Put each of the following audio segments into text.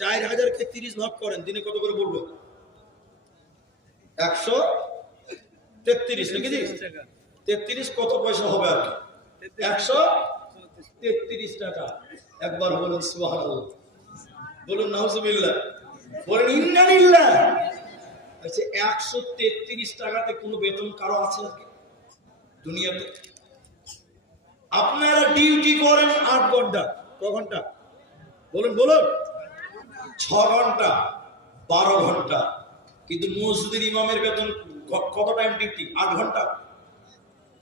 4000-কে 30 ভাগ করেন, দিনে কত করে পড়বে? 133 নাকি? 33 কত পয়সা হবে আর কি? 133 টাকা। একবার বলুন সুবহানাল্লাহ, বলুন নাউজুবিল্লাহ, বলেন ইন্না লিল্লাহ। আচ্ছা, 133 টাকাতে কোনো বেতন কারো আছে নাকি দুনিয়াতে? আপনারা ডিউটি করেন 8 ঘন্টা, ক ঘন্টা বলুন? বলুন 6 ঘন্টা, 12 ঘন্টা। কিন্তু মসজিদের ইমামের বেতন কত টাইম ডিউটি? 8 ঘন্টা,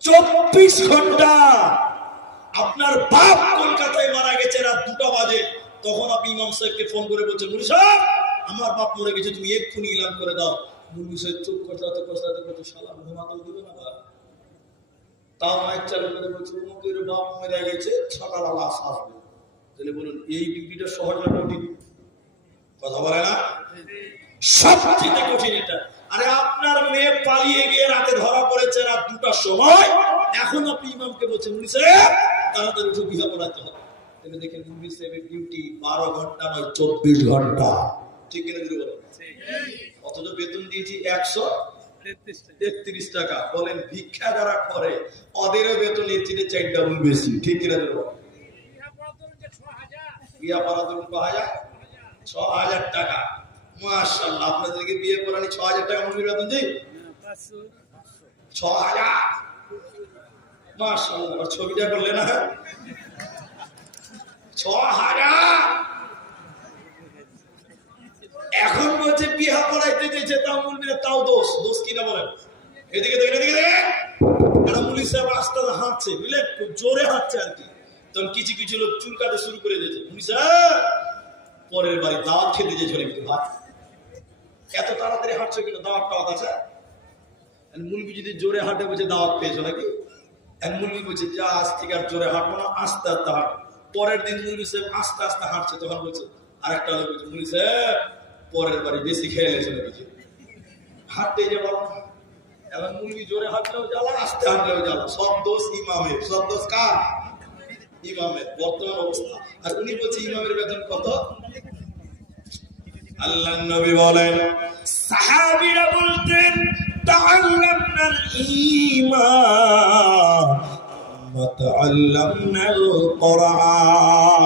24 ঘন্টা। আপনার বাপ কলকাতায় মারা গেছে রাত 2টা বাজে, তখন আপনি ইমাম সাহেবকে ফোন করে বলছেন, মুফতি সাহেব আমার বাপ মরে গেছে, তুমি এক্ষুনি ইলান করে দাও। মুফতি সাহেব চুপ কষলাতে কষলাতে কত শালা ঘুমাতেও দিবে না ভাই। তাও মাইক চালু করে বলছে, অমুকের বাপ মরে গেছে, সকালে লাশ আসবে। তাহলে বলুন এই ডিউটিটা সহজ না কঠিন? কথা বলে না? সবচেয়ে কঠিন এটা। আরে আপনার মেয়ে পালিয়ে গিয়ে রাতে ধরা পড়েছে রাত 2টার সময়, এখন আপনি ইমামকে বলছেন, মুফতি সাহেব তাড়াতাড়ি উঠে বিয়ে পড়াতে হবে। তাহলে দেখেন মুফতি সাহেবের ডিউটি 12 ঘন্টা নয়, 24 ঘন্টা। ঠিক কিনা যদি বলেন? অথচ বেতন দিয়েছি 133 টাকা। বলেন ভিক্ষা যারা করে ওদেরও বেতন এর চেয়ে 4 ডাবল বেশি। ঠিক কিনা যদি বলেন? বিয়া পড়া ধরুন 6000 টাকা। মাশাআল্লাহ, আপনাদেরকে বিয়ে পড়ানি 6000 টাকা মনে বেতন দিই? 6000। মাশাআল্লাহ, ছবিটা করলে না? 6000। এখন বলছে বিয়া পড়াইতে যেছে, তাও বলবি না, তাও দোষ। দোষ কিনা বলেন? এদিকে দেখেন, এদিকে দেখেন, একটা পুলিশ সাহেব আস্তে হাঁটছে, বুঝলেন, খুব জোরে হাঁটছে আর কি। তখন কিছু কিছু লোক চুলকাতে শুরু করে দিয়েছে, পুলিশ সাহেব পরের বাড়ি দাওয়াত খেতে যে চলে গেছে। এত তাড়াতাড়ি হাঁটছো কিন্তু দাওয়াত টাওয়াত আছে? মুলবি যদি জোরে হাঁটে বলছে দাওয়াত পেয়েছো নাকি? মুলবি বলছে যা আজ থেকে আর জোরে হাঁটবো না, আস্তে আস্তে হাঁটো। পরের দিন মুলবি সাহেব আস্তে আস্তে হাঁটছে, তখন বলছে আরেকটা লোক বলছে, মুলবি সাহেব পরের বাড়ি বেশি খেয়ে লেছে নাকি? হাঁটতে যে বলো। এখন মুলবি জোরে হাঁটলেও জ্বালা, আস্তে হাঁটলেও জ্বালা। সব দোষ ইমামের। সব দোষ কার? ইমামের বর্তমান অবস্থা। আর উনি বলছে ইমামের বেতন কত? আল্লাহর নবী বলেন, সাহাবীরা বলতেন তাআল্লামনাল ঈমান ওয়া তাআল্লামনাল কুরআন।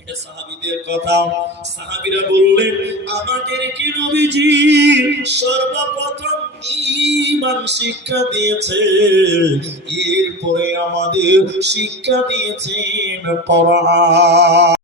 এটা সাহাবীদের কথা। সাহাবীরা বললেন, আমাদেরকে নবীজি সর্বপ্রথম ঈমান শিক্ষা দিয়েছে, এরপরে আমাদের শিক্ষা দিয়েছেন কুরআন।